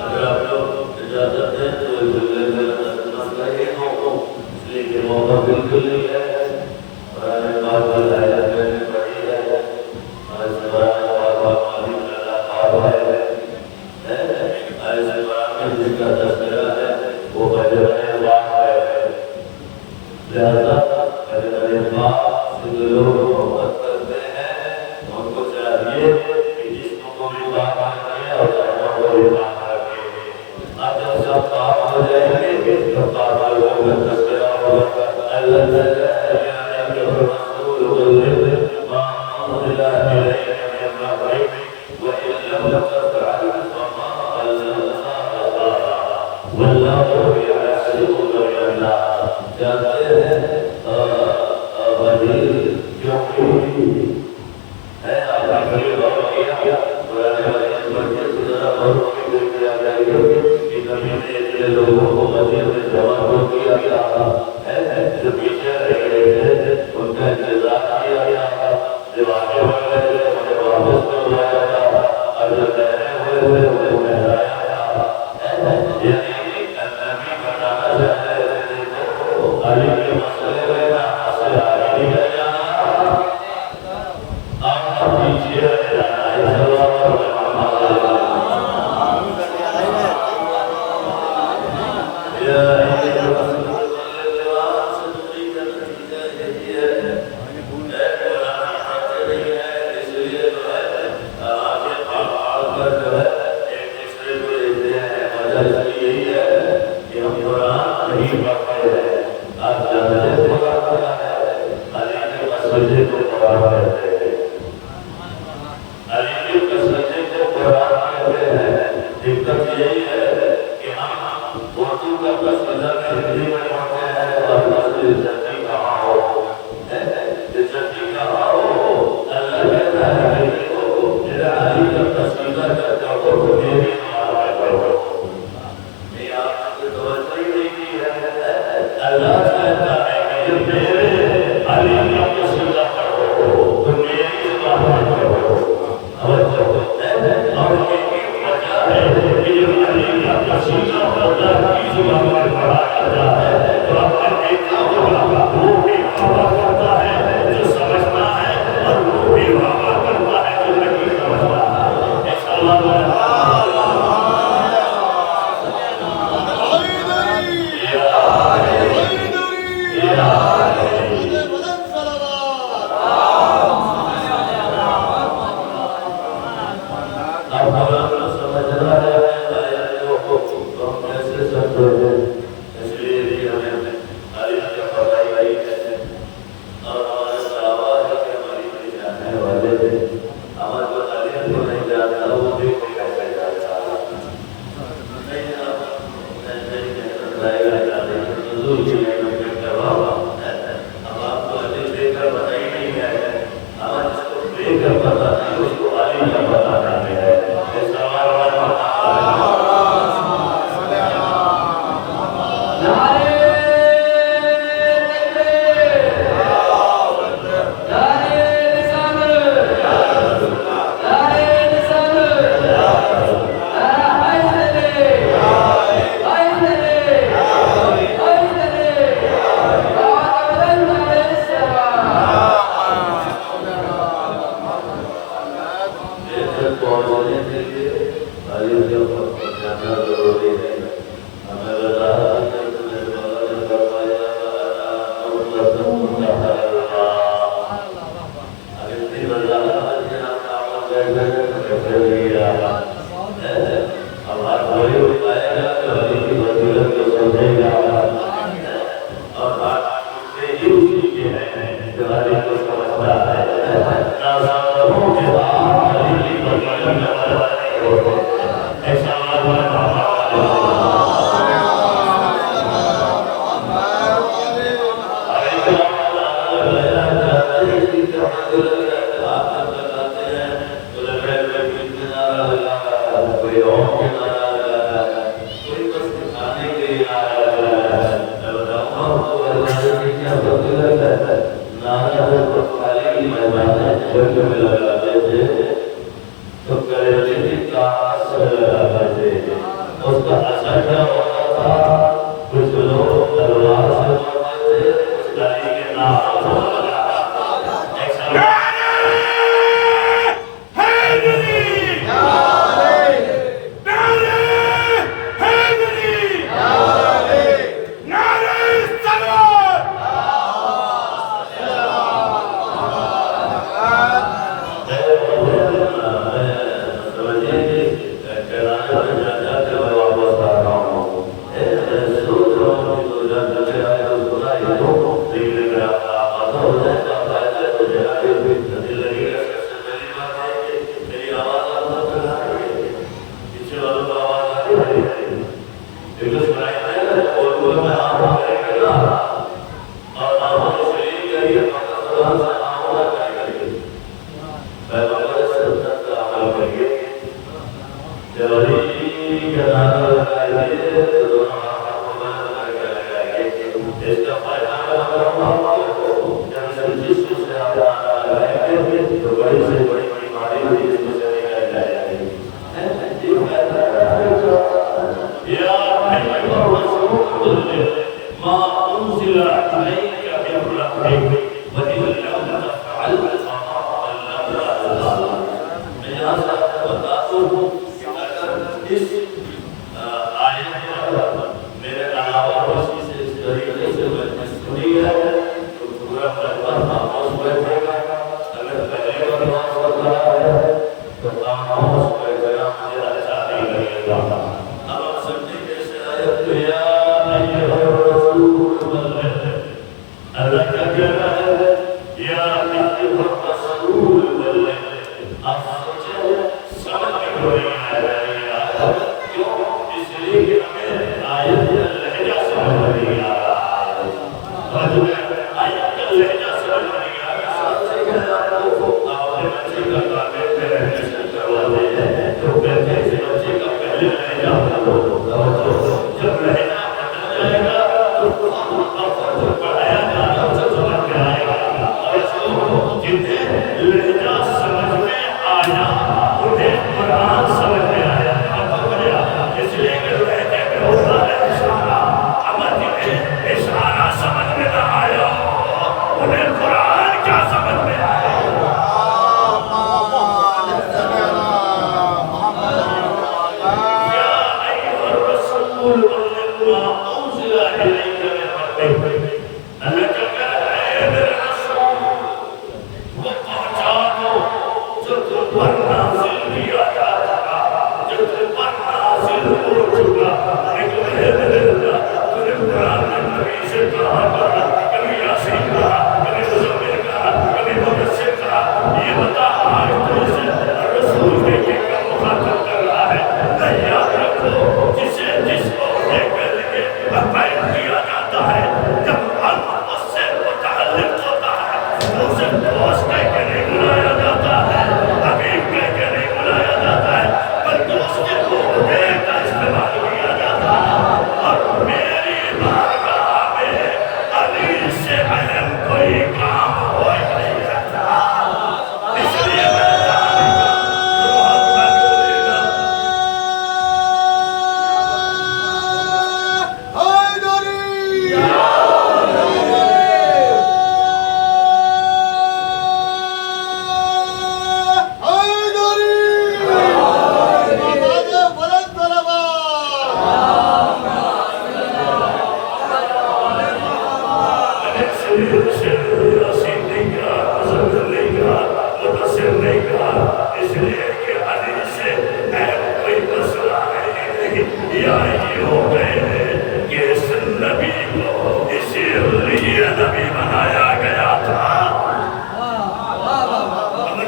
اگر آپ لوگ اجازت جس کا تذکرہ ہے وہ بجرائے پاک ہے، لہذا بجرائے پاک سے جو لوگ محبت کرتے ہیں ان کو چاہیے کہ جسم کو بھی پاک رکھیں اور ذہن کو بھی پاک رکھیں۔ اب جب سب پاک ہو جائیں گے تو پاک لوگوں کا تذکرہ ہوگا۔ اللہ تعالیٰ یا رسول اللہ ما انزل الیک من ربک وان لم تفعل فما بلغت واللہ یحسبک من الناس۔ جانتے ہیں غدیر کیونکہ ہے آپ نے غور کیا قرآن مجید پڑھتے تو ذرا غور فکر کیا جائے کہ نبی نے اتنے لوگوں کو غدیر میں جمع کر دیا تھا، جو پیچھے رہ گئے تھے ان کا انتظار کیا گیا تھا، جب آگے بڑھ گئے تھے انہیں واپس کروایا تھا، اور جو ٹھہرے ہوئے تھے انہیں ٹھہرایا تھا۔ یعنی نبی بتانا چاہتے تھے دیکھو علی کے مسئلے میں نہ سے آگے نکل جانا، آپ پیچھے رہ جانا ہے۔ ویڈیو بنائی ہے اور میں آپ کریں گے نا اور آپ کو شریک کریے خدا سے عمل کریے پیغمبر سے سنت کا عمل کریے جوہری کا نعرہ لگائیے تو دونوں ہاتھوں کو بلند کر کے لگائیے اس کا فائدہ جب جس سے آپ نعرہ لگائیں گے تو بڑی سے بڑی بیماری ہوئی اس کو سے نکال جائے گی یا ایھا الرسول ما انزل الیک من ربک وَإِن لَّمْ تَفْعَلْ فَمَا بَلَّغْتَ رِسَالَتَهُ میں یہاں سے آپ کو بتاتا ہوں کہ اگر اس آیت پر میرے علاوہ کسی سے اس طریقے سے بحث سنی ہے تو پورا مطلب خاموش بیٹھے گا اگر پہلے بار نماز پڑھ رہا ہے تو خاموش بیٹھے گا مجھے اچھا نہیں لگے گا اب ہم سمجھیں کہ اس آیت کو یا ایھا الرسول بلغ اللہ کیا کہہ رہا ہے یا ایھا الرسول بلغ آپ سوچیں سمجھ میں کوئی آ رہی ہے کیوں اس لیے کہ ہمیں آیت کا لہجہ سمجھ نہیں آ رہا ہے آیت کا لہجہ سمجھ نہیں آ رہا ساتھ سے کہ آپ کو اپنے بچے کا کامل پیرنٹیشن کرواتے ہیں تو کہتے ہیں کہ بچے کا پہلے لہجہ جب لہجہ بدل جائے گا تو پڑھایا جانا سمجھ میں آئے گا جنہیں لہجہ سمجھ میں آیا انہیں قرآن سمجھ میں آیا اس لیے کہ لہجے میں ہوتا ہے اشارہ اگر جنہیں اشارہ سمجھ میں نہ آیا انہیں قرآن کیا سمجھ میں آیا یا ایھا الرسول بلغ ما انزل الیک من ربک اللہ کیا کہہ رہا ہے میرے رسول وہ پہنچا دو جو تم پر نازل کیا جا چکا جو تم پر نازل ہو چکا لیکن میرے اللہ تمہیں قرآن میں نبی سے کہا کرا کبھی یاسین کہا کبھی مزمل کہا کبھی مدثر کہا یہ بتا آج تو اسے رسول کے کا مخاطب کر رہا ہے میں یاد رکھو جسے جس کو لے کر کے اپائن کیا جاتا ہے جب ہم اس سے متعلق ہوتا ہے اسے دوست کہہ کے نہیں بلایا جاتا ہے حبیب کہہ کے نہیں بلایا جاتا ہے پر دوست کے عہدے کا استعمال کیا جاتا ہے اور میری بارگاہ میں علی سے اہم کوئی کام ہو ہی نہیں سکتا اس لیے میں جانوں گا اس لیے کہ علی سے اہم کوئی مسئلہ ہے نہیں یا یہ ہو گئے ہیں کہ اس نبی کو اسی لیے نبی بنایا گیا تھا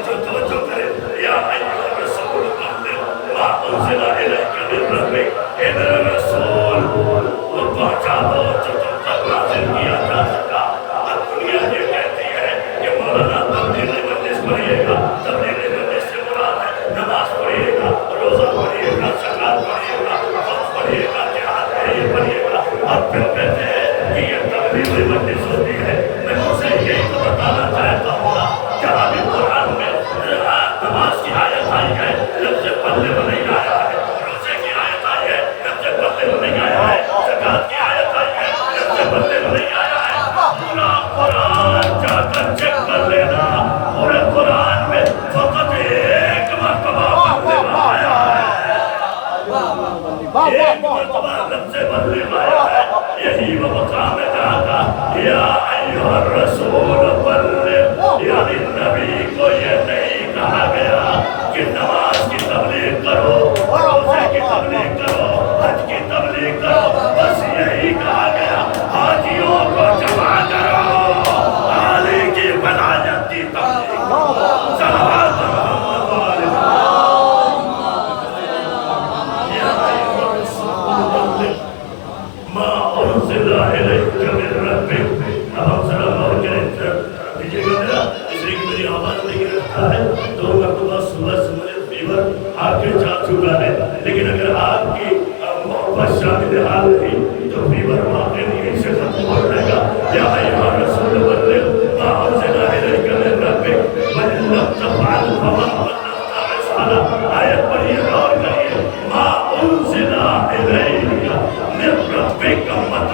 توجہ کرے یا ایھا الرسول بلغ ما انزل الیک من ربک اے میرے رسول وہ پہنچا دو جو تم پر نازل کیا جا سکا اب دنیا یہ کہتی ہے کہ مولانا تبلیغ مجلس پڑھیے گا تبلیغ مجلس سے مراد ہے نماز پڑھیے گا روزہ پڑھیے گا زکات پڑھیے گا خوف پڑھیے گا جہاد ہے یہ پڑھیے گا اور پھر کہتے ہیں کہ یہ تبلیغ مجلس ہوتی ہے میں اسے یہی تو بتانا چاہتا ہوں جہاں بھی قرآن میں نماز کی آیت آئی ہے لفظ پڑھنے میں نہیں آیا ہے روزے کی آیت آئی ہے لفظ پڑھنے میں نہیں آیا ہے زکات کی آیت آئی ہے لفظ پڑھنے میں نہیں آیا ہے پورا قرآن جا کر چیک کر لینا پورے قرآن میں فقط ایک مرتبہ پڑھنے میں آیا ہے ایک مرتبہ لفظ پڑھنے میں آیا ہے یہی وہ مقام ہے جہاں کا یا ایھا الرسول بلغ یعنی نبی کو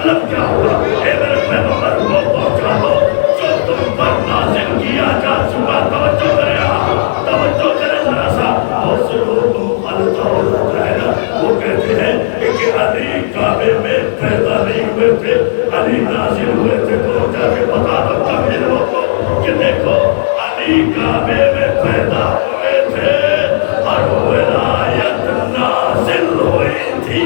مطلب کیا ہوا؟ اے میرے پیغمبر کو پہنچا دو جو تم پر نازل کیا جا چکا. توجہ کرے توجہ کرے ذرا سا. بہت سے لوگ مخالطہ ہو جاتا ہے نا، وہ کہتے ہیں کہ علی کعبے میں پیدا نہیں ہوئے تھے، علی نازل ہوئے تھے. تو جا کے بتا دو کافروں کو کہ دیکھو علی کعبے میں پیدا ہوئے تھے اور ولایت نازل ہوئی تھی.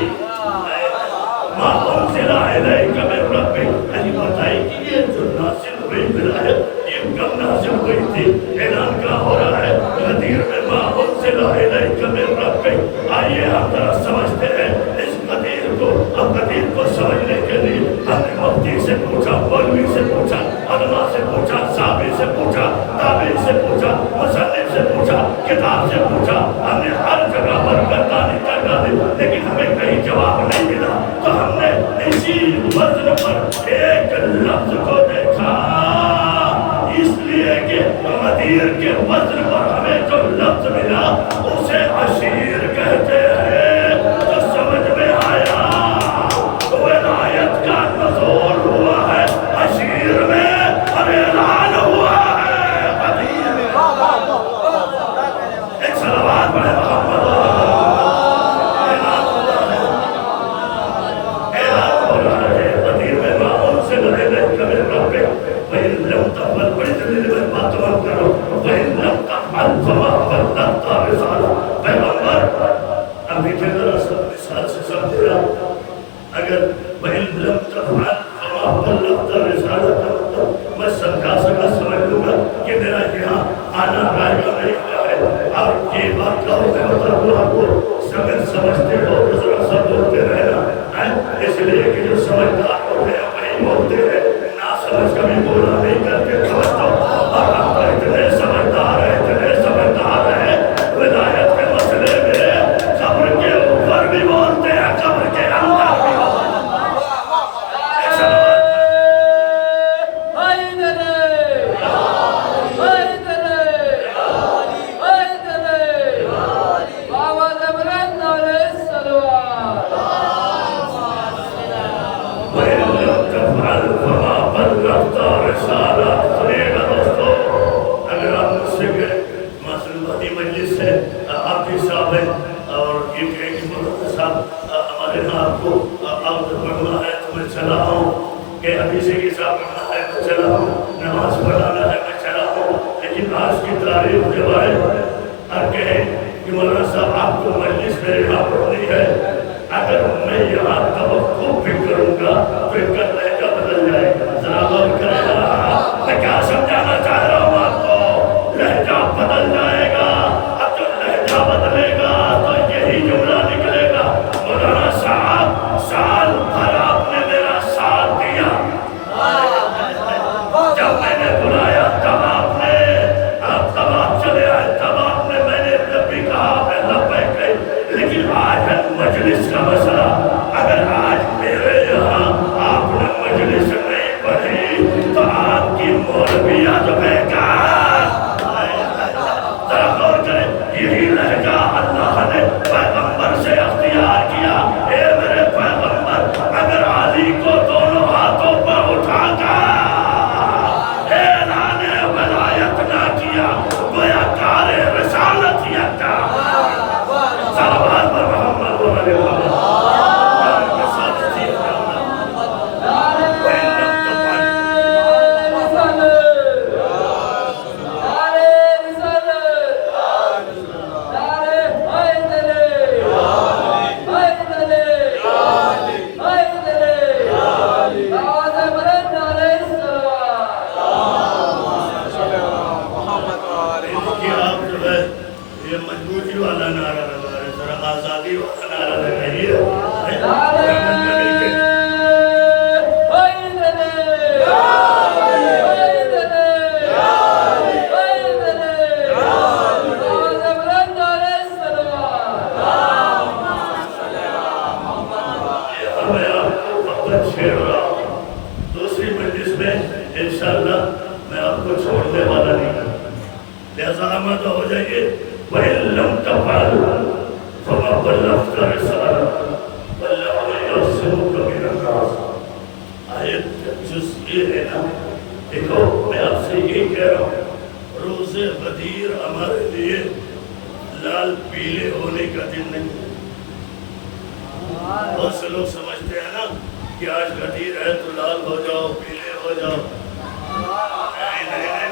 ما انزل الیک من ربک. علی بتائی کہ یہ جو نازل ہوئی ولایت یہ کب نازل ہوئی تھی؟ اعلان کیا ہو رہا ہے غدیر میں ما انزل الیک من ربک. آئیے ہم ذرا سمجھتے ہیں اس غدیر کو. اب غدیر کو سمجھنے کے لیے ہم نے مفتی سے پوچھا، مولوی سے پوچھا، علماء سے پوچھا، صحابی سے پوچھا، تابعی سے پوچھا، مصنف سے پوچھا، کتاب سے پوچھا. ہم نے ہر جگہ پر گردانی کر ڈالی لیکن ہمیں کہیں جواب نہیں ملا. تو ہم نے اسی وزن پر ایک لفظ کو دیکھا، اس لیے کہ غدیر کے وزن پر ہمیں جو لفظ ملا اسے عشیر کہتے ہیں. تو سمجھ میں آیا ولایت کا نزول ہوا ہے عشیر میں اور اعلان ہوا ہے غدیر میں. ایک صلوات پڑھے محمد. اعلان ہو رہا ہے غدیر میں ما انزل الیک من ربک وإن لم تفعل. بڑی جلدی میں بات تمام کرو. وإن لم تفعل فما بلغت رسالة. پیغمبر ابھی کے ذرا سب مثال سے سمجھا. اگر وإن لم تفعل فما بلغت رسالة میں سمجھا سمجھ لوں گا کہ میرا یہاں آنا رائے گا نہیں ہوا ہے. اور یہ بات کہو میں بتا دوں آپ کو، اگر سمجھتے ہو تو ذرا سا بولتے رہنا. اس لیے کہ جو سمجھدار ہوتے ہیں وہی بولتے ہیں، نہ سمجھ کبھی بولا نہیں کرتے. توجہ. اور ہم تو اتنے سمجھدار ہیں، اتنے سمجھدار ہیں ولایت کے مسئلے میں قبر کے اوپر بھی بولتے ہیں، قبر کے اندر بھی بولتے ہیں. آیت کا جز یہ ہے نا، دیکھو میں آپ سے یہ کہہ رہا ہوں، روز غدیر ہمارے لیے لال پیلے ہونے کا دن نہیں ہے۔ بہت سے لوگ سمجھتے ہیں نا کہ آج غدیر ہے تو لال ہو جاؤ، پیلے ہو جاؤ۔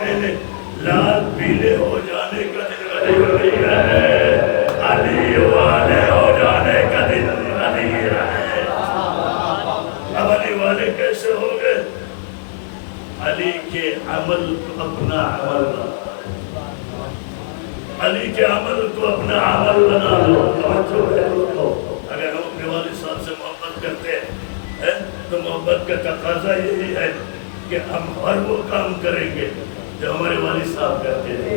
نہیں، لال پیلے ہو جانے کا دن غدیر نہیں ہے، علی والے ہو جانے کا دن غدیر ہے۔ اب علی والے کیسے ہو گئے؟ علی کے عمل کو اپنا عمل بنا، علی کے عمل کو اپنا عمل بنا لو۔ اگر ہم اپنے والد صاحب سے محبت کرتے ہیں تو محبت کا تقاضا یہی ہے کہ ہم ہر وہ کام کریں گے جو ہمارے والد صاحب کرتے تھے۔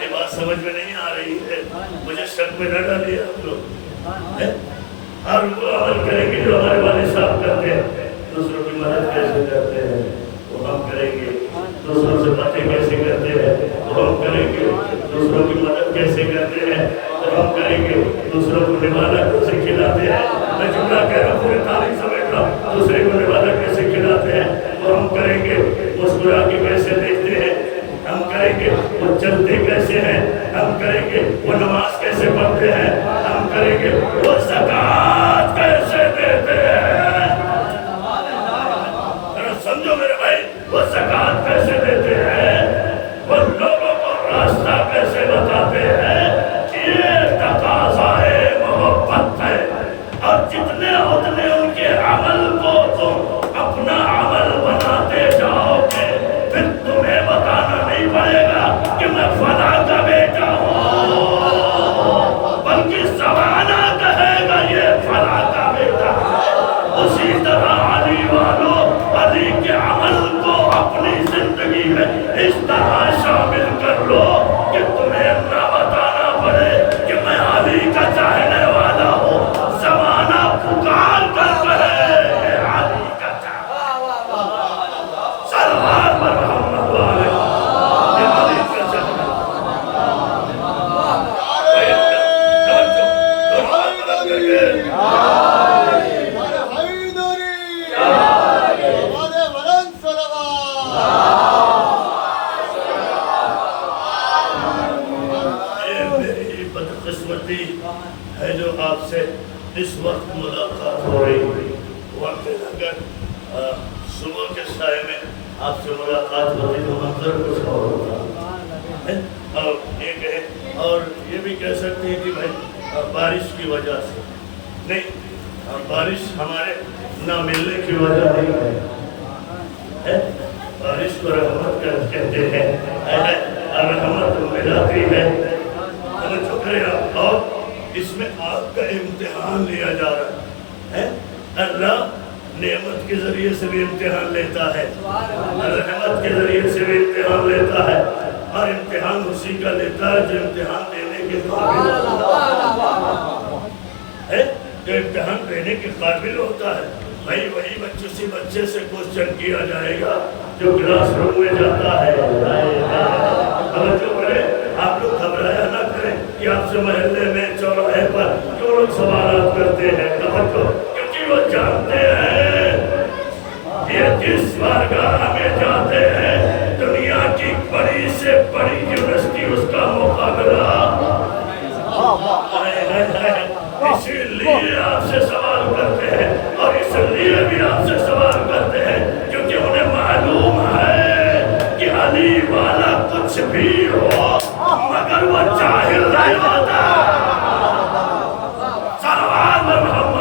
یہ بات سمجھ میں نہیں آ رہی ہے، مجھے شک میں نہ ڈالیے آپ لوگ۔ ہر وہ عمل کریں گے جو ہمارے والد صاحب کرتے ہیں۔ دوسروں کی مدد کیسے کرتے ہیں وہ ہم کریں گے، دوسروں سے باتیں کیسے کرتے ہیں وہ ہم کریں گے، دوسروں کی مدد کیسے کرتے ہیں وہ ہم کریں گے، دوسروں کو نوالا کیسے کھلاتے ہیں، میں جملہ کہہ رہا ہوں پورے تاریخ سمیٹ رہا ہوں، دوسرے کو نوالا کیسے کھلاتے ہیں وہ ہم کریں گے، مسکرا کے کیسے دیکھتے ہیں ہم کریں گے، وہ چلتے کیسے ہیں ہم کریں گے، وہ نماز کیسے پڑھتے ہیں ہم کریں گے، وہ زکوٰۃ کیسے دیتے ہیں، سمجھو میرے بھائی، وہ زکوٰۃ کیسے دیتے ہیں، وہ لوگوں کو راستہ کیسے بتاتے ہیں، یہ تقاضائے محبت ہے۔ اور جتنے اتنے ان کے عمل کو تم اپنا عمل بناتے جاؤ گے، پھر تمہیں بتانا نہیں پڑے گا کہ میں فلاں کا بیٹا ہوں، بلکہ زمانہ کہے گا یہ فلاں کا بیٹا ہے۔ اسی طرح علی والوں، علی کے عمل کو اپنی زندگی میں اس طرح شامل کر لو کہ تمہیں نہ بتانا پڑے کہ میں علی کا چاہنے والا ہوں، زمانہ پکار کر کہے یہ علی کا چاہنے والا، سرور محمد والے یہ علی کا چاہنے ہے جو آپ سے اس وقت ملاقات ہو رہی، وقت اگر صبح کے سائے میں آپ سے ملاقات ہوتی تو منظر کچھ اور ہوتا، اور یہ کہیں اور یہ بھی کہہ سکتے ہیں کہ بھائی بارش کی وجہ سے نہیں، بارش ہمارے نہ ملنے کی وجہ نہیں ہے، بارش کو رحمت کہتے ہیں، رحمت ملاتی ہے، اور اس میں آپ کا امتحان لیا جا رہا ہے۔ اللہ نعمت کے ذریعے سے بھی امتحان لیتا ہے، رحمت کے ذریعے سے بھی امتحان لیتا ہے، اور امتحان اسی کا لیتا ہے جو امتحان دینے کے قابل ہوتا ہے، جو امتحان دینے کے قابل ہوتا ہے۔ بھائی وہی اسی بچے سے کوشچن کیا جائے گا جو کلاس روم میں جاتا ہے۔ توجہ کریں، آپ لوگ گھبرایا نہ کریں کہ آپ سے محلے میں چوراہے پر جو لوگ سوالات کرتے ہیں، کیونکہ وہ جانتے ہیں یہ جس بارگاہ میں جاتے ہیں دنیا کی بڑی سے بڑی یونیورسٹی اس کا مقابلہ، اسی لیے آپ سے سوال کرتے ہیں، اور اس لیے بھی آپ سے سوال کرتے ہیں کیونکہ انہیں معلوم ہے کہ علی والا کچھ بھی ہو مگر وہ جاہل نہیں ہوتا۔ سلوات محمد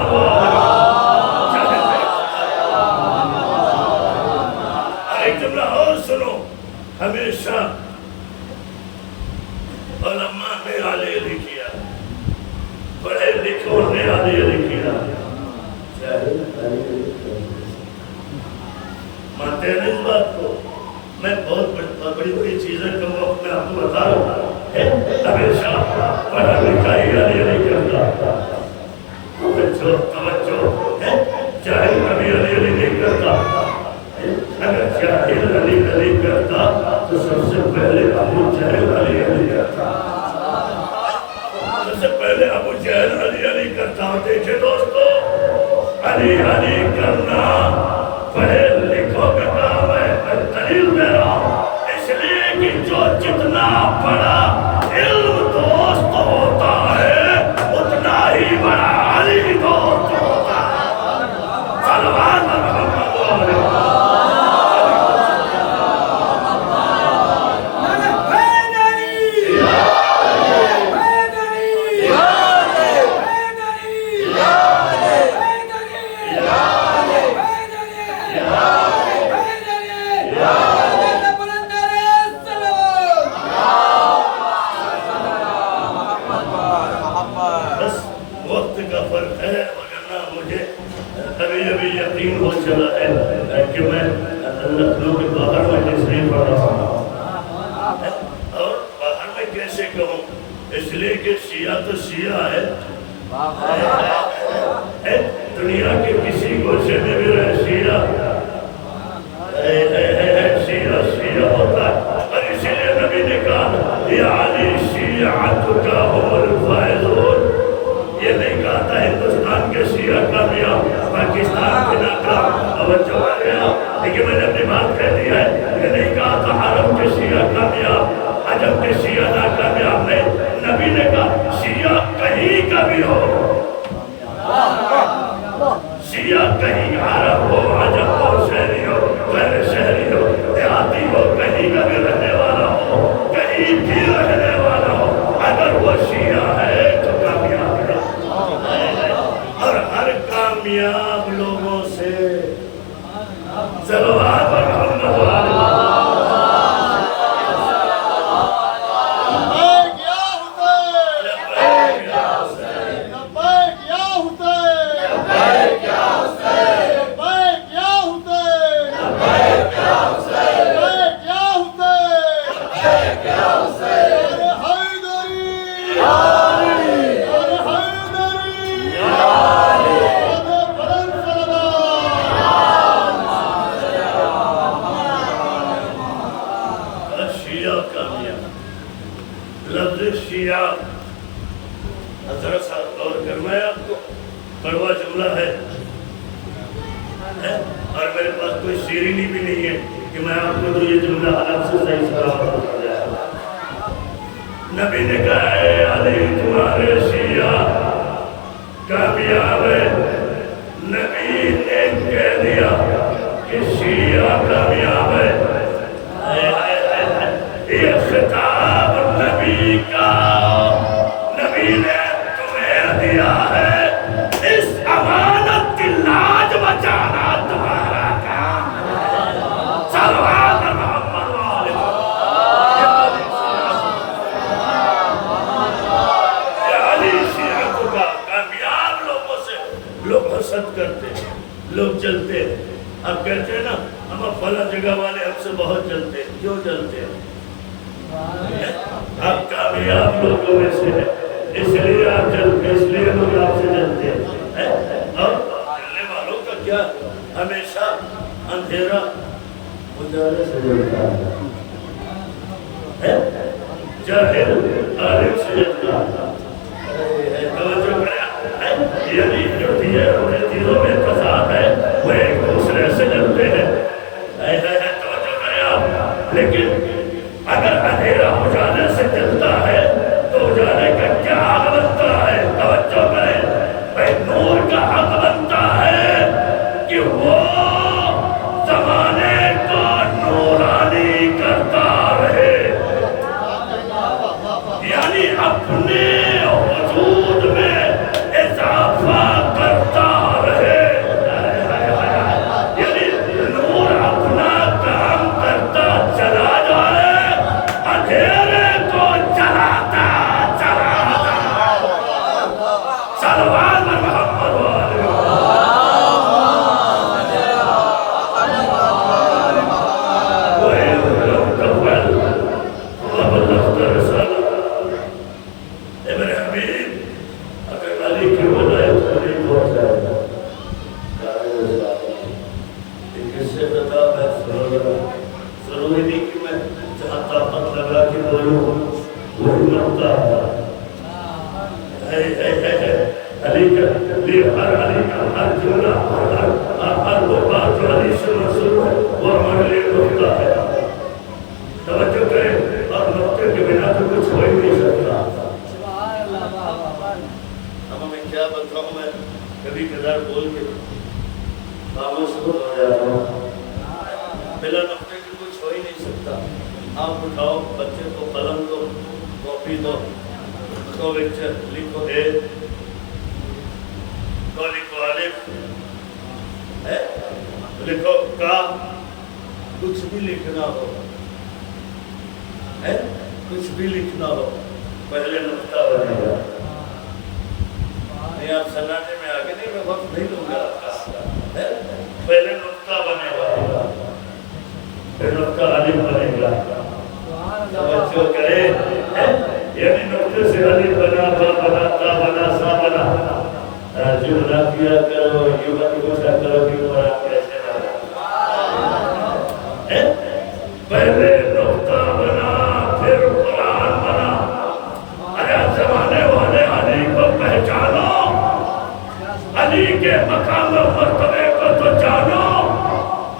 ایک جملہ اور سنو، ہمیشہ علماء نے علی علی کیا، پڑھے لکھوں نے علی علی کیا، مانتے ہیں اس بات کو؟ میں بہت بڑی چیزیں کم وقت میں آپ کو بتا رہا ہوں، ہمیشہ پڑھا لکھا ہی علی علی کرتا، توجہ جاہل کبھی علی علی نہیں کرتا، اگر جاہل علی علی کرتا تو سب سے پہلے ابو جہل علی علی کرتا، سب سے پہلے ابو جہل علی علی کرتا۔ دیکھیں دوستو، علی علی کرنا پڑھے لکھوں کا کام ہے، میں دلیل دے رہا ہوں، اس لیے کہ جو جتنا بڑا علم دوست ہوتا ہے اتنا ہی بڑا علی دوست ہوتا ہے۔ صلوات محمد علیہ وسلم۔ ہو چلا ہے کہ میں لکھنؤ کے باہر میں تشریف پڑھ رہا ہوں، اور باہر میں کیسے کہوں، اس لیے کہ شیعہ تو شیعہ ہے، دنیا کے کسی گوشے میں بھی رہے شیعہ شیعہ شیعہ ہوتا ہے، اور اسی لیے نبی نے کہا یا علی شیعتک هم الفائزون۔ یہ نہیں کہا تھا ہندوستان کے شیعہ کامیاب، پاکستان کے ناکام، توجہ آ گیا، لیکن میں نے اپنی بات کہہ دیا ہے، یہ نہیں کہا تھا عرب کے شیعہ کامیاب، عجم کے شیعہ ناکامیاب، نہیں، نبی نے کہا شیعہ کہیں کا بھی ہو، شیعہ کہیں عرب ہو، عجم ہو، شہری ہو، غیر شہری ہو، دیہاتی ہو، کہیں کا بھی رہنے والا ہو، کہیں بھی رہنے والا ہو، اگر وہ شیعہ ہے تو کامیاب ہے، اور ہر کامیاب لوگوں سے صلوات محمد علیہ کڑوا جملہ ہے، اور میرے پاس کوئی شیرینی بھی نہیں ہے کہ میں آپ کو تو یہ جملہ الگ سے صحیح سلام کر جائے۔ نبی نے کہا اے علی تمہارے شیعہ کامیاب ہے، نبی نے کہہ دیا کہ شیعہ کامیاب ہے، یہ خطاب نبی کا، نبی نے تمہیں دیا ہے، اس امانت کی لاج بچانا تمہارا کام ہے۔ صلوات محمد علیہ علی شیعت کا کامیاب لوگوں سے لوگ حسد کرتے ہیں، لوگ جلتے ہیں، اب کہتے ہیں نا ہم فلاں جگہ والے ہم سے بہت جلتے ہیں، کیوں جلتے ہیں؟ آپ کامیاب لوگوں میں سے ہیں، اس لیے آپ جلتے ہیں، اس لیے لوگ آپ سے جلتے ہیں، اور جلنے والوں کا کیا ہمیشہ اندھیرا اجالے سے جلتا ہے، جاہل عالم سے جلتا ہے، توجہ کریں، یعنی جو چیزوں میں تضاد ہے وہ ایک دوسرے سے جلتے ہیں، توجہ کریں آپ، لیکن اگر اندھیرا اجالے سے جلتا ہے تو اجالے کا کیا حق بنتا ہے؟ توجہ کریں، بھائی نور کا حق بنتا ہے کہ وہ زمانے کو نورانی کرتا رہے، یعنی اپنے خاموش ہو جاتا ہوں، بلا نقطے کی کچھ ہو ہی نہیں سکتا۔ آپ اٹھاؤ، بچے کو قلم دو، کاپی دو، تو لکھو اے، تو لکھو الف، لکھو کا، کچھ بھی لکھنا ہو، کچھ بھی لکھنا ہو، پہلے نقطہ بنے گا۔ نہیں آپ سنانے میں آگے نہیں، میں وقت نہیں دوں گا آپ کا، پہلے نقطہ بنے گا، پھر نقطہ الف بنے گا۔ توجہ کرے، یعنی نقطے سے الف بنا، با بنا، تا بنا، سا بنا۔ جو نہ کیا کرو، یوں مت پوچھا کرو کہ قرآن کیسے بنا۔ پہلے نقطہ بنا، پھر قرآن بنا۔ ارے زمانے والے علی کو پہچانو، علی کے مقام و مرتبے کو تو جانو۔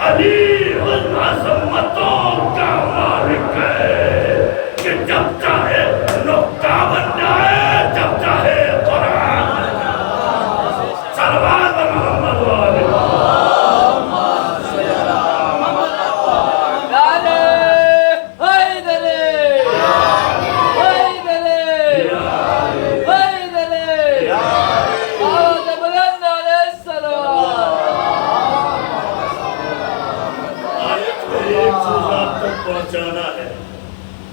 علی ان عظمتوں کا مالک ہے کہ جب چاہے نقطہ بن جائے، جب چاہے قرآن بن جائے۔ صلوات محمد والے پہنچانا ہے،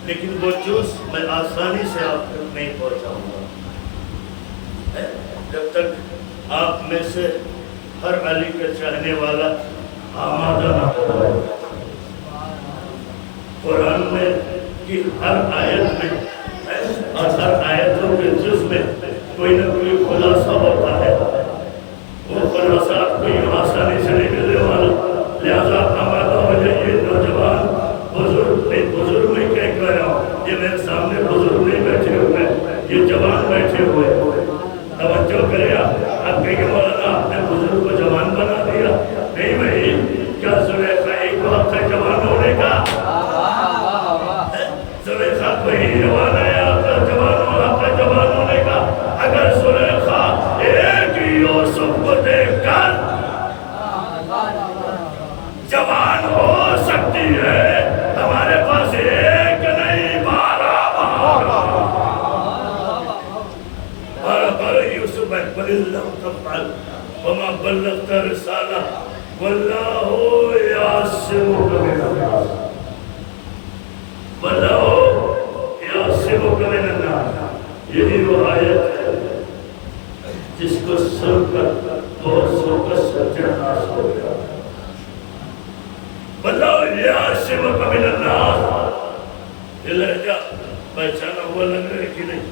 لیکن وہ چوز میں آسانی سے آپ تک نہیں پہنچاؤں گا جب تک آپ میں سے ہر علی کا چاہنے والا آمادہ نہ ہو۔ قرآن میں کی ہر آیت میں اور ہر آیتوں کے جز میں کوئی نہ کوئی خلاصہ ہوتا ہے، وہ خلاصہ آپ کو یوں آسانی سے نہیں ملنے والا۔ لہذا آمادہ ہو جائیے نوجوان، بزرگ میں کیا کہہ رہا ہوں، یہ میرے سامنے بزرگ نہیں بیٹھے ہوئے، یہ جوان بیٹھے ہوئے۔ توجہ کرے، آپ کہیں گے مولانا آپ نے بزرگ کو جوان بنا دیا۔ نہیں بھائی، کیا زلیخا ایک وقت ہے جوان ہونے کا؟ زلیخا کوئی جوان ہے آپ کا جوان ہونے کا؟ اگر زلیخا ایک یوسف کو دیکھ کر جوان ہو سکتی ہے، ہمارے پاس ایک نہیں 12 یوسف ہے۔ وَإِلَّمْ تَفْعَلْ وَمَا بَلَّغْتَ رِسَالَةَ وَاللَّهُ يَعْصِمُكَ مِنَ النَّاسِ، وَاللَّهُ يَعْصِمُكَ مِنَ النَّاسِ۔ یہی وہ آیت ہے جس کو سن کر بہت سو کا ستیاناش ہو گیا۔ وَاللَّهُ يَعْصِمُكَ مِنَ النَّاسِ، یہ لہجہ پہچانا ہوا لگ رہا ہے کہ نہیں؟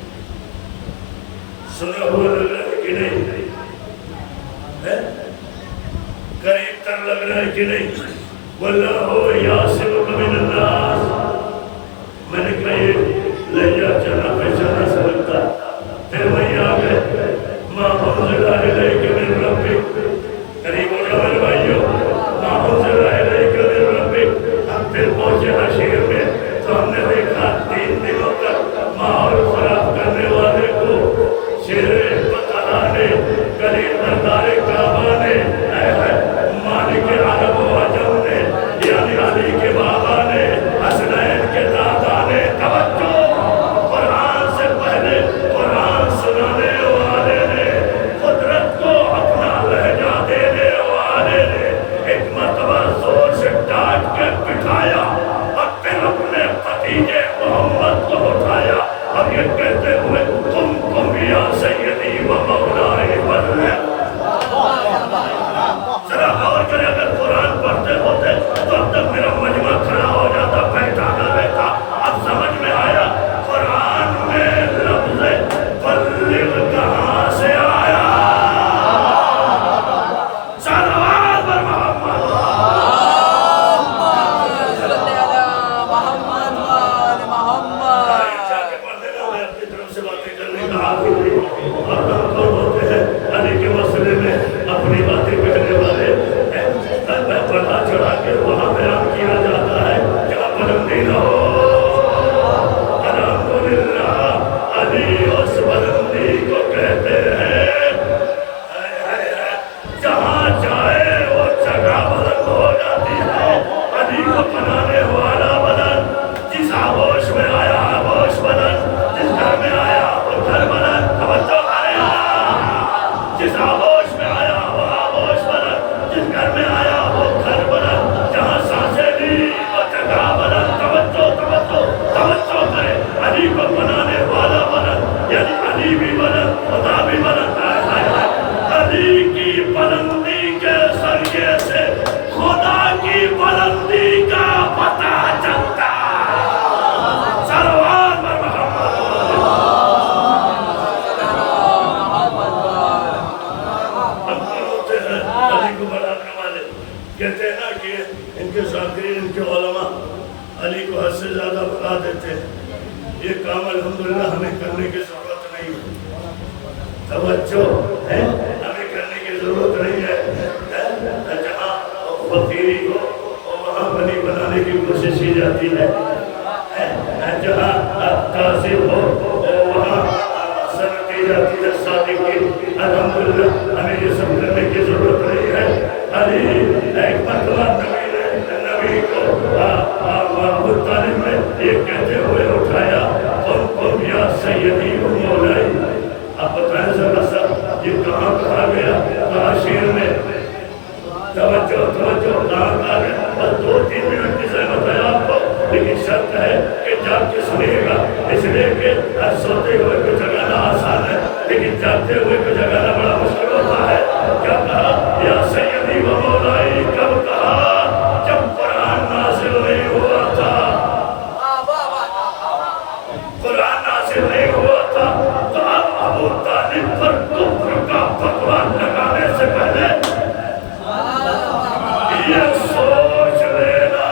سنا ہوا لگ رہا ہے کہ نہیں؟ قریب تر لگ رہا ہے کہ نہیں؟ وَاللَّهُ يَعْصِمُكَ مِنَ النَّاسِ، میں نے کہا یہ لہجہ چانا پہچانا سے لگتا۔ پھر وہی آگئے مَا أُنزِلَ إِلَيْكَ مِن رَبِّكَ، قریب ہو گیا میرے بھائیو، مَا أُنزِلَ إِلَيْكَ مِن رَبِّكَ۔ ہم پھر پہنچے حشیر میں تو ہم نے دیکھا 3 دنوں تک ماحول خراب کرنے والے کو شیر بطلہ نے، قریب بردار کعبہ نے، مالک عرب و عجم نے، یعنی علی کے بابا نے، حسنین کے دادا نے، توجہ، قرآن سے پہلے قرآن سنانے والے نے، قدرت کو اپنا لہجہ دینے والے نے ایک مرتبہ زور سے ڈانٹ کے بٹھایا اور پھر اپنے بھتیجے محمد کو اٹھایا اور یہ کہتے ہوئے تم یا سیدی و مولائی بلغ۔ ذرا غور کریں، اگر قرآن پڑھتے ہوتے تو اب تک میرا مجمع کھڑا ہو جاتا، بیٹھا نہ رہتا۔ اب سمجھ میں آیا قرآن میں لفظ بلغ کہاں سے آیا۔ صلوات بر محمد، جا کے پڑھ دینا، میں اپنی طرف سے باتیں کرنے کا حاضر نہیں۔ اور ہم کون ہوتے ہیں علی کے مسئلے میں اپنی باتیں کہنے والے؟ گھر میں آیا وہ گھر بلند جہاں سانسیں لی وہ جگہ بلند توجہ توجہ توجہ کرے علی کو بنانے والا بلند یعنی علی بھی بلند خدا بھی بلند علی کی بلندی کے ذریعے سے خدا کی بلندی کا پتہ چلتا سلوات پر محمد ہم ہوتے ہیں علی کو بنانے والے کہتے ہیں نا کہ ان کے ذاکرین ان کے علماء علی کو حد سے زیادہ بنا دیتے ہیں یہ کام الحمدللہ ہمیں کرنے کی ضرورت نہیں ہے توجہ ہے ہمیں کرنے کی ضرورت نہیں ہے جہاں فقیری کو وہاں بنی بنانے کی کوشش کی جاتی ہے جہاں تعصب ہو وہاں سر کی جاتی ہے صادق کی الحمدللہ ہمیں یہ سب کرنے کی ضرورت نہیں ہے علی ایک مرتبہ نبی کو ابو طالب میں یہ کہتے ہوئے اٹھایا قم یا سیدی و مولائی آپ بتائیں ذرا سا یہ کہاں کہا گیا کہا شیر میں توجہ توجہ کہاں کہا گیا بس 2-3 منٹ کی زحمت ہے آپ کو لیکن شرط ہے کہ جاگ کے سنیے گا اس لیے کہ سوتے ہوئے کو جگانا آسان ہے لیکن جاگتے ہوئے کو جگانا بڑا مشکل ہوتا ہے کیا کہا یا سیدی و مولائی کب کہا جب قرآن نازل نہیں ہوا تھا قرآن نازل نہیں ہوا تھا تو اب ابو طالب پر کفر کا پکوان لگانے سے پہلے یہ سوچ لینا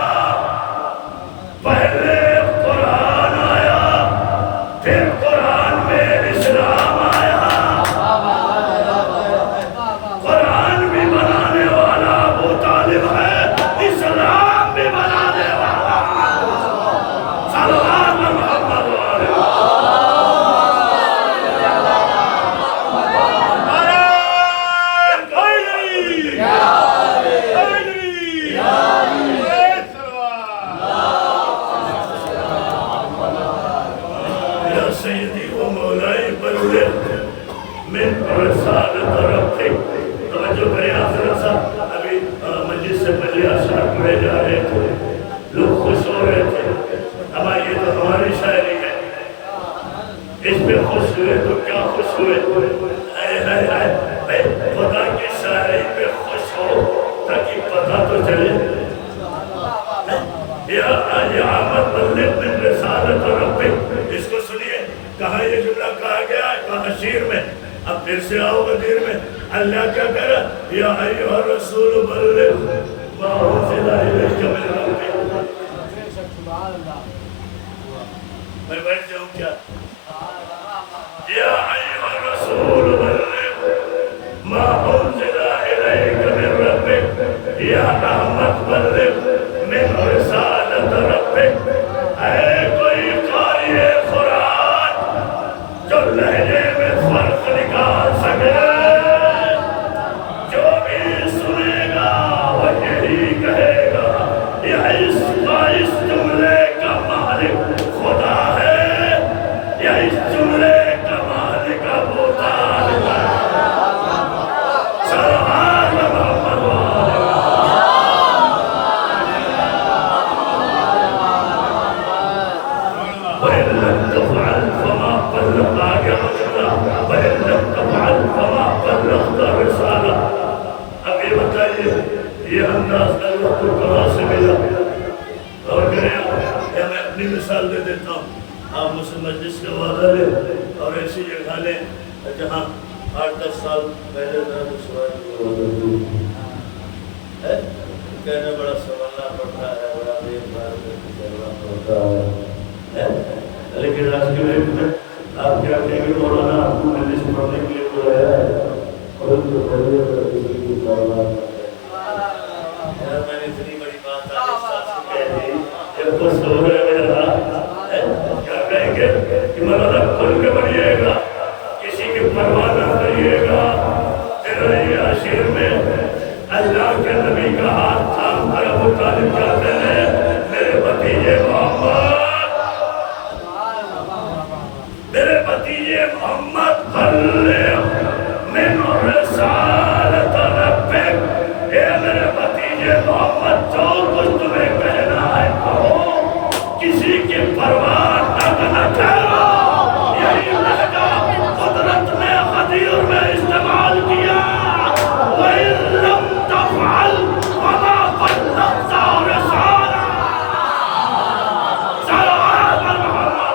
پہلے قرآن آیا پھر قرآن میں اسلام آیا قرآن بھی بنانے والا ابو طالب ہے اسلام بھی بنانے والا صلوات محمد سیدی و مولائی بلغ من رسالت ربک توجہ کریں حضرت صاحب ابھی مجلس سے پہلے اشعار پڑھے جا رہے تھے لوگ خوش ہو رہے تھے اما یہ تو ہماری شاعری ہے اس پہ خوش ہوئے تو کیا خوش ہوئے خدا کی شاعری پہ خوش ہو تاکہ پتہ تو چلے یا آمد بلغ من رسالت ربک اس کو سنیے کہاں یہ جملہ کہا گیا ہے کہاں شیر میں اب پھر سے آؤ غدیر میں اللہ کیا کہہ رہا یا ایوہ الرسول بلغ ما انزل الیک من ربک میں بیٹھ جاؤں کیا یا ایوہ الرسول بلغ ما انزل الیک من ربک یا احمد بلغ من رسالت ربک اے کوئی قاری قرآن جو لہجے میں فرق نکال سکے جو بھی سنے گا وہ یہی کہے گا یہ اس جملے کا مالک خدا ہے یا اس جملے کا مالک ابو طالب ہے سلوات محمد وَإِن لَمْ تَفْعَلْ فَمَا بَلَّغْتَ آگے مجھولا وَإِن لَمْ تَفْعَلْ فَمَا بَلَّغْتَ رِسَالَةَ اب یہ بتائیے یہ انداز اللہ کو کہاں سے ملا اور کریں یا میں اپنی مثال دے دیتا ہوں آپ مجھ سے مجلس کا وعدہ لیں اور ایسی جگہ لیں جہاں 8-10 سال پہلے کہنا بڑا سنبھلنا پڑتا ہے بڑا دیکھ بھال کرنا پڑتا ہے لیکن آج کے وقت میں آپ کیا کہیں گے مولانا آپ کو مجلس پڑھنے کے لیے تو آیا ہے اور ان کو پہلے اگر کسی کی کاروبار میں نے اتنی بڑی بات آج ساتھ سے کہہ دی جب کچھ ہو رہے میرا کیا کہیں گے کہ مولانا کھل کے بڑھئے گا کسی کی پرواہ نہ کریے گا تیرا یہ عشیر میں اللہ کے نبی کا ہاتھ تھام کر ابو طالب کہتے ہیں میرے بھتیجے محمد بلغ من رسالت ربک اے میرے یہ محمد جو کچھ تمہیں کہنا ہے کہو، کسی کی پرواہ نہ ٹھہرو. یہی لہجہ قدرت نے غدیر میں استعمال کیا. وَإِن لَّمْ تَفْعَلْ وَمَا بَلَّغْتَ رِسَالَتَهُ. صلوات محمد.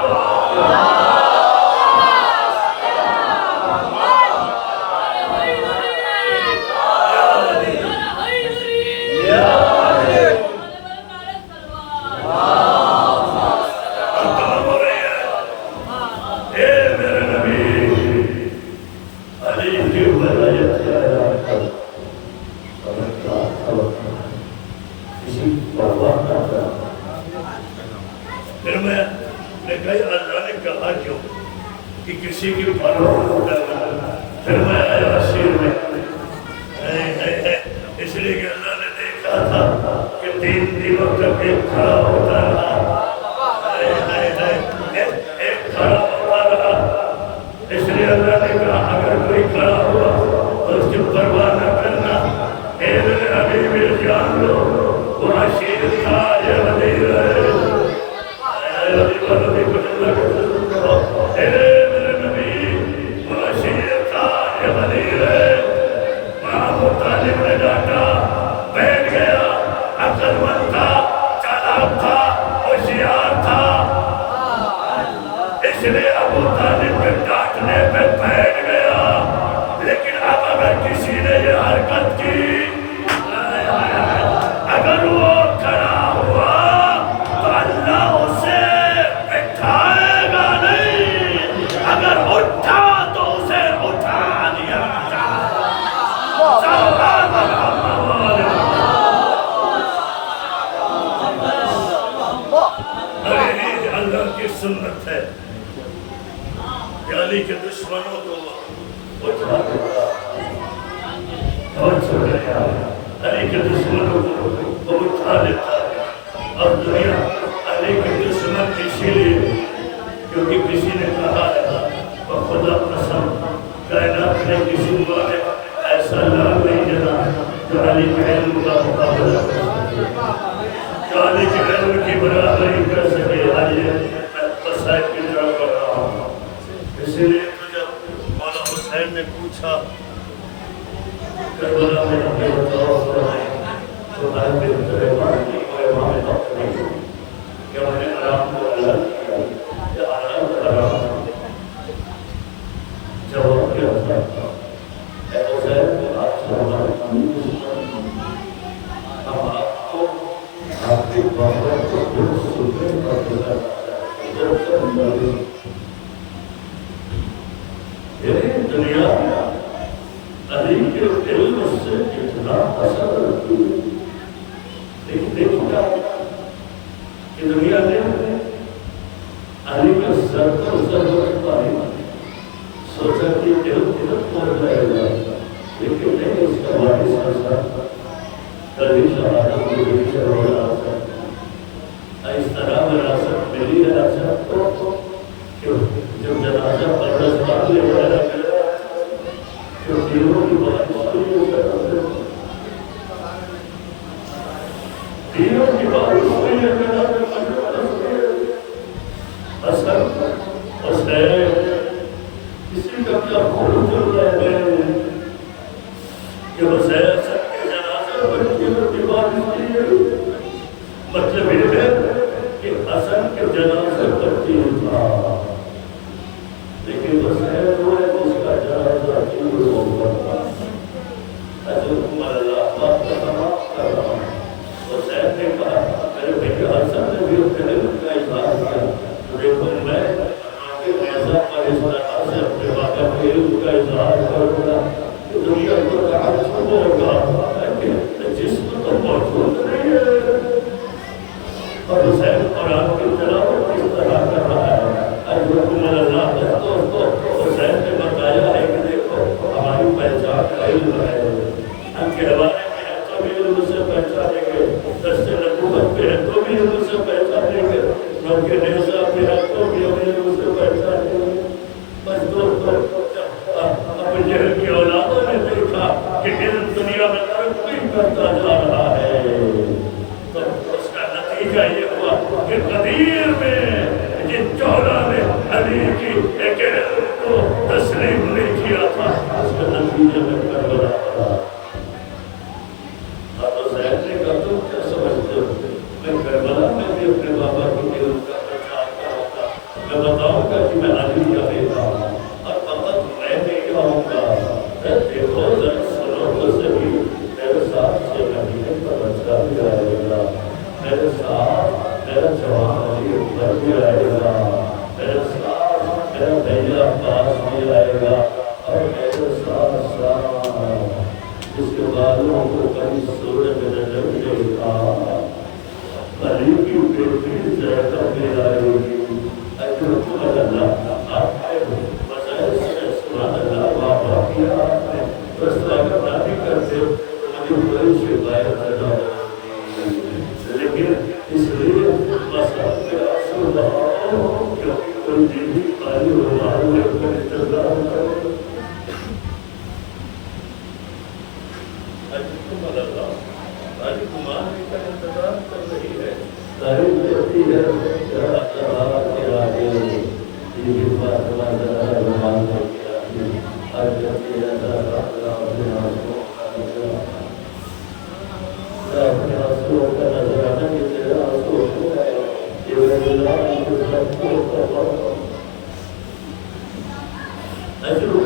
پھر میں نے کہا اللہ نے کہا کیوں کہ کسی کی پرواہ نہ کرنا. پھر میں آیا سیر میں اس لیے کہ اللہ نے دیکھا تھا کہ 3 دنوں تک ایک کھڑا ہوتا رہا، ایک کھڑا ہوتا رہا. اس لیے اللہ نے کہا اگر کوئی کھڑا ہوا تو اس کی پرواہ نہ کرنا. اے میرے حبیب جان لو وہ عشیر تھا، یہ وزیر ہے. اس لیے ابو طالب کے ڈانٹنے پہ بیٹھ گیا. لیکن اب اگر کسی نے یہ حرکت کی، اگر وہ کھڑا ہوا تو اللہ اسے بٹھائے گا نہیں، اگر اٹھا تو اسے اٹھا دیا جائے. اللہ کی سنت ہے کہ علی کے دشمنوں کو اٹھا دیتا. علی کے دشمنوں کو اٹھا دیتا. اور دنیا علی کے دشمن اسی لیے کیونکہ کسی نے کہا ہے خدا قسم کائنات نے کسی مالک ایسا لال نہیں جنا جو علی کے علم کا مقابلہ کر سکے، جو علی کے علم کی برابری کر سکے. آئیے میں مسائل کی طرف کر رہا ہوں. اسی لیے تو جب مولا حسین نے پوچھا کربلا میں ہمیں بتاؤ تو میں بہتر امام کی کوئی امام وقت نہیں کہ میں نے آرام کو اللہ کیا یا آرام آرام. جواب کیا تھا اے حسین کو آپ سے ہمارے ہم آپ کو آپ کی بات کو درست سننے کا گزارا دنیا علی کے علم سے اتنا اثر رکھتی ہے. لیکن دیکھا کہ دنیا نے علی کا سر پر ضرورت پائی سوچا کہ علم ادھر پہنچ جائے گا، لیکن نہیں. اس کا وارث حسن کبھی شہادت ملی سے وراثت، اس طرح وراثت ملی وراثت کو جب جنازہ پردس پاتے وغیرہ ملا تو تیروں کی بات شروع کرتے تیروں کی بات شروع حسن حسین کسی کا کیا خون چل رہے ہیں کہ حسین سب کے جنازہ پر تیروں کی بات شروع. مطلب یہ ہے کہ حسن کے جنازے پر تیر تھا، لیکن حسین وہ ہے اس کا جنازہ تیر ہوگا. حضرت عمر اللہ بات کا تمام کر رہا ہوں. حسین نے کہا میرے بیٹے حسن نے بھی اپنے علم کا اظہار کیا. دیکھو میں ایسا پر اس طرح سے اپنے باقا کے علم کا اظہار کروں گا کہ دنیا کو تعجب ہوگا کہ جسم تو موجود نہیں ہے. اور حسین قرآن کی تلاوت کس طرح کر رہا ہے. حضرت عمر اللہ دوستو حسین نے بتایا ہے کہ دیکھو ہماری پہچان علم ہے. ہم کہوانے میں ہیں تو بھی علم سے پہچانیں گے، دست نبوت پہ ہے تو بھی علم سے پہچانیں گے، رب کے نیزہ پہ ہے تو بھی ہم علم سے پہچانیں گے. بس دوستو ابو جہل کی اولادوں نے دیکھا کہ علم دنیا میں ترقی کرتا جا رہا ہے. علی کی ایک کو تسلیم نہیں کیا تھا، اس کے نتیجے میں کربلا پڑا۔ اب حسین نے کہا تم کیا سمجھتے ہو؟ میں کربلا میں بھی اپنے بابا کی دیو کا بچا کروں گا، میں بتاؤں گا کہ میں علی کا بیٹا ہوں اور فقط میں نہیں آؤں گا۔ دیکھو ذرا سنو تو صحیح، میرے ساتھ 6 مہینے کا بچہ بھی آئے گا، میرے ساتھ میرا جوان علی اکبر بھی آئے گا، میرے ساتھ میرا بھیا عباس بھی آئے گا، اور میرے ساتھ ساتھ جس کے بالوں کو کبھی سورج نے نہیں دیکھا، علی کی بیٹی زینب بھی آئے گی۔ اگر تم اللہ آپ کے بجائے سے سبحان اللہ بابا کیا آپ نے فیصلہ کرنا بھی کرتے مجھے کوئی شکایت نہ ہوتی، لیکن اس لیے مسئلہ میرا سنا کیونکہ کوئی دینی خالی رومان لے کر انتظار کرے۔ آج کمار کا انتظار کر رہی ہے، تاریخ کہتی ہے کے آگے یہ فاطمہ ذرا رومان لے کے آگے آج کہتی ہے ذرا اپنے آنسوؤں کا نظرانہ کہ تیرا آنسو ہو ہے یہ اللہ کی سب کو ایسے روح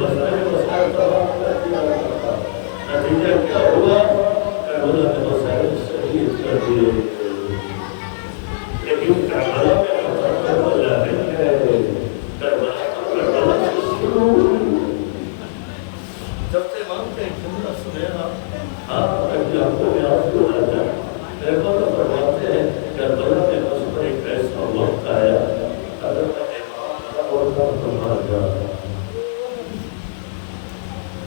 مسئلہ میں مسئلہ تمام کر دیا، نتیجہ کیا ہوا؟ کربلا میں مسائل شہید کر دیے، لیکن کربلا میں کربلا نہیں ہے، کربلا سے شروع جب سے امام کا ایک جملہ سنے آپ کو یاد ہو جائے۔ میرے کو تو فرماتے ہیں کربلا میں اس پر ایک ایسا وقت آیا اگر میں امام کا ہوتا تو مر جاتا،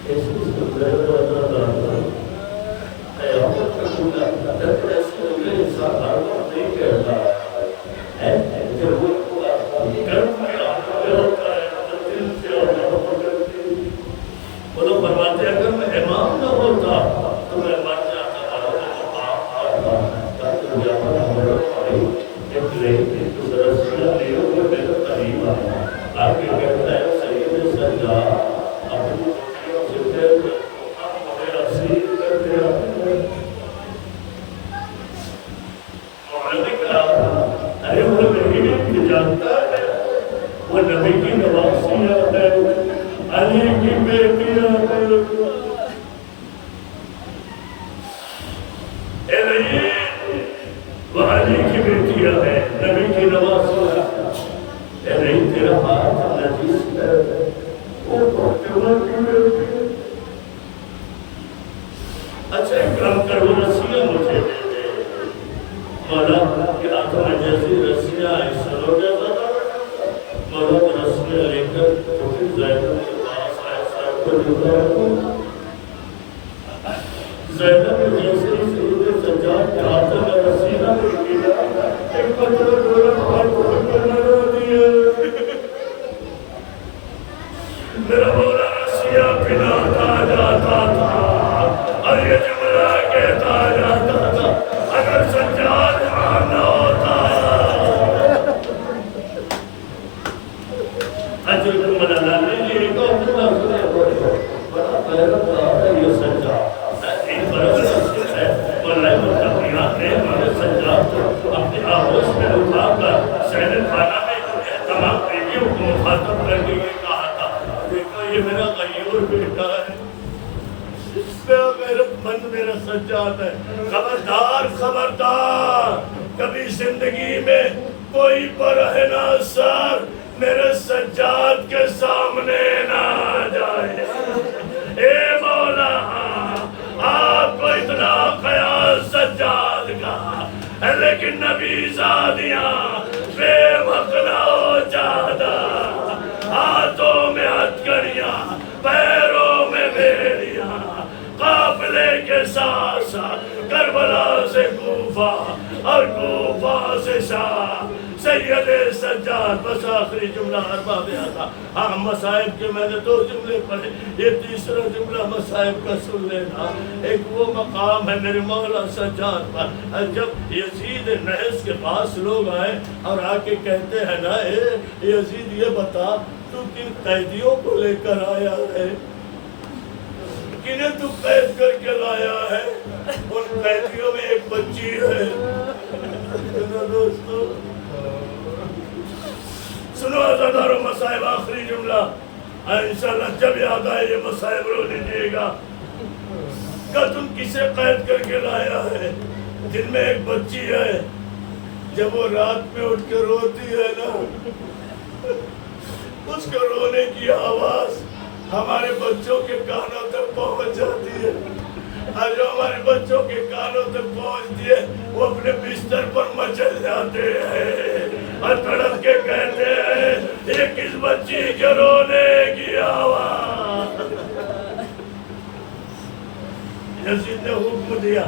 ایسی سندر قیامت کا کھلا اگر ایسے ہوئے انسان ہر وقت نہیں کہتا ہے جب وہ کرم میں آتا ہوتا ہے دل سے اور محبت کرتی، وہ لوگ فرماتے ہیں اگر میں امام نہ ہوتا تو میں مر جاتا، آگے کہتا ہے سید سجا اپنی بچیوں سے کہتے ہمیں اسیر کرتے ہیں، مولانا کہا ارے وہ نبی کی جانتا ہے، وہ نبی کی نواسیاں ہے، علی کی بیٹیاں ہے، اے نہیں وہ علی کی بیٹیاں ہے، نبی کی نواسیاں ہے، اے نہیں تیرا ہاتھ نجیس ہے، وہ پہنچوا کی بیٹی ہے، اچھا ایک کام کر وہ رسیاں مجھے دے دے، مولا کہ ہاتھ میں جیسی رسیاں ایسا ہو جاتا تھا، مولا کو رسیاں لے کر تو پھر زینب کے پاس آئے صاحب کو دیتا زینب جیسے سید سجاد کے ہاتھ میں رسیاں لے گیا، ایک پتھر ڈولا ہاتھ کو کرنا دیا، میرا مولا رسیاں پلاتا جاتا تھا اور یہ جملہ کہتا جاتا تھا اگر سجاد یہاں نہ ہوتا اجر من اللہ نے یہ تو اپنا سنے بڑا غیرت رہا ہے یہ سجاد ایک برس ہے واللہ متقیات نے ہمارے سجاد کو اپنے آغوش میں اٹھا کر سہل خانہ میں تمام بیٹیوں کو مخاطب کر کے یہ کہا تھا دیکھو یہ میرا غیور بیٹا ہے، میرا غیرت مند میرا سجاد ہے، خبردار خبردار کبھی زندگی میں کوئی برہنہ اثر میرے سجاد کے سامنے نہ آ جائے، اے مولا آپ کو اتنا خیال سجاد کا ہے لیکن نبی زادیاں بے مقنع ہو جاتا، ہاتھوں میں ہتھکڑیاں پیروں میں بیڑیاں، قافلے کے ساتھ ساتھ کربلا سے کوفہ اور کوفہ سے شام، سید سید سجاد بس آخری جملہ ارباب آتا. ہاں مصائب کے میں نے 2 جملے پڑھے, یہ تیسرا جملہ مصائب کا سن لینا. ایک وہ مقام ہے میرے مولا سجاد پر, جب یزید نحس کے پاس لوگ آئے اور آ کے کہتے ہیں نا اے یزید یہ بتا تو کن قیدیوں کو لے کر آیا ہے, کنہیں تو قید کر کے لایا ہے؟ ان قیدیوں میں ایک بچی ہے. دوستو سنو عزادارو, مصائب آخری جملہ انشاءاللہ جب یاد آئے یہ مصائب رو لیجیے گا. کہ تم کسے قید کر کے لایا ہے؟ جن میں ایک بچی ہے. جب وہ رات میں اٹھ کے روتی ہے نا, اس کے رونے کی آواز ہمارے بچوں کے کانوں تک پہنچ جاتی ہے. اور جو ہمارے بچوں کے کانوں تک پہنچتی ہے وہ اپنے بستر پر مچل جاتے ہیں اور تڑپ کے کہتے ہیں یہ کس بچی کے رونے کی آواز. یزید نے حکم دیا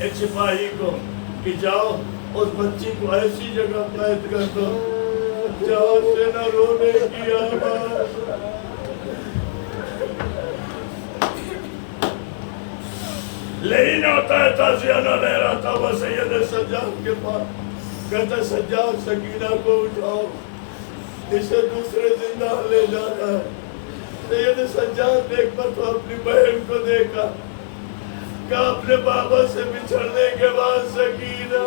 ایک سپاہی کو کہ جاؤ اس بچی کو ایسی جگہ قید کر دو جہاں سے نہ رونے کی آواز. لیکن ہوتا ہے تازیہ نہ لے رہا تھا وہ سید سجاد کے پاس. کہتا سجاد سکینہ کو اٹھاؤ, اسے دوسرے زندان لے جانا ہے. سید سجاد نے ایک مرتبہ اپنی بہن کو دیکھا کہ اپنے بابا سے بچھڑنے کے بعد سکینہ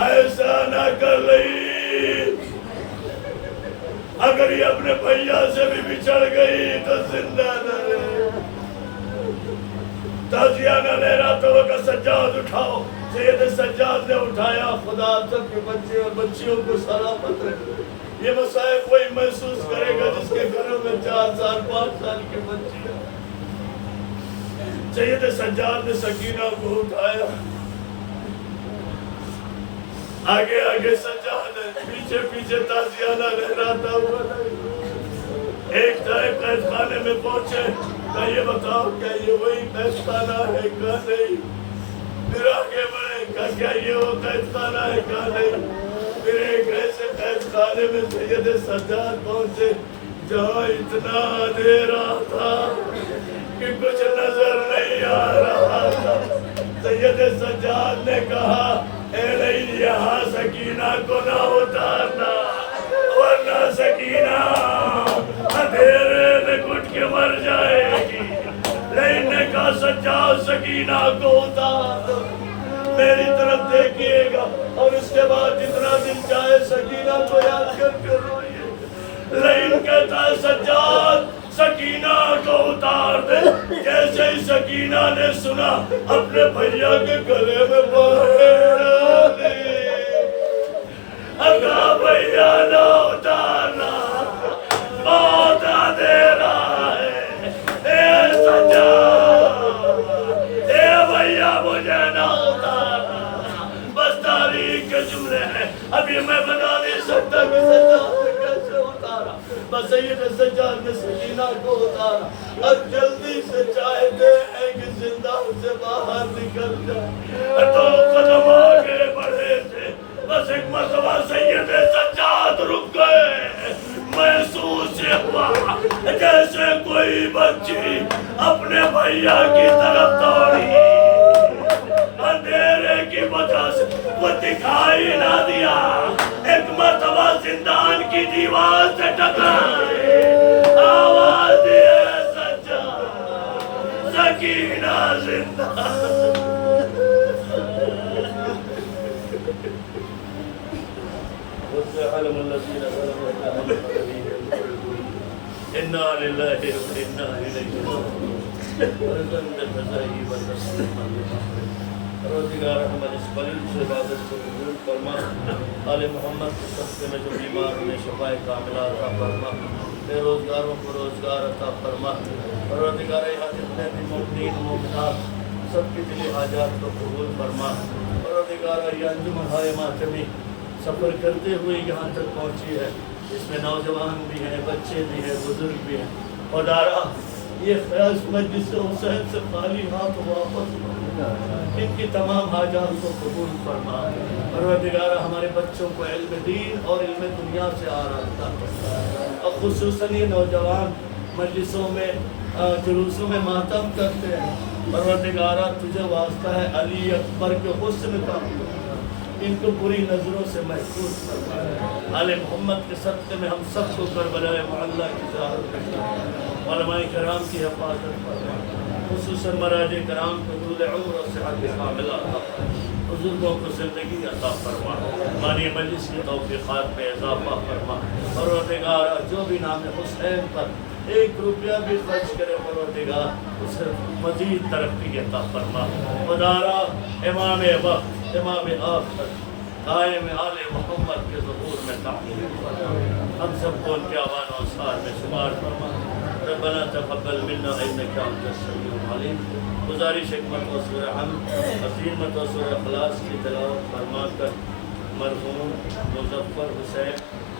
ایسا نہ کر رہی, اگر یہ اپنے بھیا سے بھی بچھڑ گئی تو زندہ نہ رہے. تازیہ نہ لے رہا تو وہ کہا سجاد اٹھاؤ. سید سجاد نے اٹھایا. خدا سب کے بچے اور بچیوں کو سلامت رکھے. یہ مصائب وہی محسوس کرے گا جس کے گھروں میں 4 سال 5 سال کے بچے ہیں. سید سجاد نے سکینہ کو اٹھایا. آگے آگے سجاد ہے, پیچھے پیچھے تازیہ نہ لہراتا ہوا. ایک جائے قید خانے میں پہنچے. کہ یہ بتاؤ کیا یہ وہی قید خانہ ہے کہ نہیں؟ پھر آگے بڑھے کہ کیا یہ وہ قید خانہ ہے کہ نہیں؟ پھر ایک ایسے قید خانے میں سید سجاد پہنچے جہاں اتنا اندھیرا تھا کہ کچھ نظر نہیں آ رہا تھا. سید سجاد نے کہا اے نہیں, یہاں سکینہ کو نہ اتارنا ورنہ سکینہ اندھیرے میں گھٹ کے مر جائے گی. لیکن نے کہا سجاد سکینہ کو اتار دو, میری طرف دیکھیے گا اور اس کے بعد جتنا دن چاہے سکینہ کو یاد کر کے روئیے. لیکن کہتا ہے سجاد سکینہ کو اتار دے. جیسے ہی سکینہ نے سنا اپنے بھیا کے گلے میں باہر آ کہا بھیا نہ اتارنا, بہت اندھیرا ہے. اے سجاد, اے بھیا مجھے نہ اتارنا. بس تاریخ کے جملے ہیں, اب یہ میں بتا نہیں سکتا کہ سجاد نے کیسے اتارا. بس سید سجاد نے سکینہ کو اتارا اور جلدی سے چاہتے ہیں کہ زندان سے باہر نکل جائے. 2 قدم آگے بڑھے تھے, بس ایک مرتبہ سید سجاد رک گئے. محسوس ہوا جیسے کوئی بچی اپنے بھیا کی طرف دوڑی. اندھیرے کی وجہ سے وہ دکھائی نہ دیا. ایک مرتبہ زندان کی دیوار سے ٹکرائے, آواز دیے سجاد سکینہ زندہ. انا للہ وانا الیہ روزگار ہمارے اس قلیل سے عبادت کو قبول فرما. آل محمد کے صدقے میں جو بیمار انہیں شفائے کاملہ عطا فرما. بے روزگاروں کو روزگار عطا فرما. روزگار حاجت مومنین مومنات سب کی دلی حاجات کو قبول فرما. روزگار یہ انجمن ہائے ماتمی سفر کرتے ہوئے یہاں تک پہنچی ہے, اس میں نوجوان بھی ہیں, بچے بھی ہیں, بزرگ بھی ہیں. خدایا یہ خیال مجلس حسین سے خالی ہاتھ واپس ان کی تمام حاجات کو قبول فرما۔ پروردگار ہمارے بچوں کو علم دین اور علم دنیا سے آراستہ فرما، اور خصوصاً یہ نوجوان مجلسوں میں جلوسوں میں ماتم کرتے ہیں، پروردگارہ تجھے واسطہ ہے علی اکبر کے حسن کا، ان کو بری نظروں سے محفوظ فرما۔ آل محمد کے صدقے میں ہم سب کو کربلا معلیٰ کی زیارت کرنا، علماء کرام کی حفاظت فرما، خصوصاً مراج کرام کو طول عمر و صحت کاملہ عطا فرما، بزرگوں کو زندگی عطا فرما، مانی مجلس کی توفیقات میں اضافہ فرما۔ پروردگار جو بھی نام حسین پر 1 روپیہ بھی خرچ کرے پروردگار اسے مزید ترقی عطا فرما۔ خدارا امام وقت، امام آخر، قائم آل محمد کے ظہور میں تحقیق فرما، ہم سب کو ان کے آوان و اثار میں شمار فرما۔ ربنا تقبل منا انک انت السمیع العلیم۔ گزارش حکمت و سورہ حمد، عظیمت و سورہ اخلاص کی تلاوت فرما کر مرحوم مظفر حسین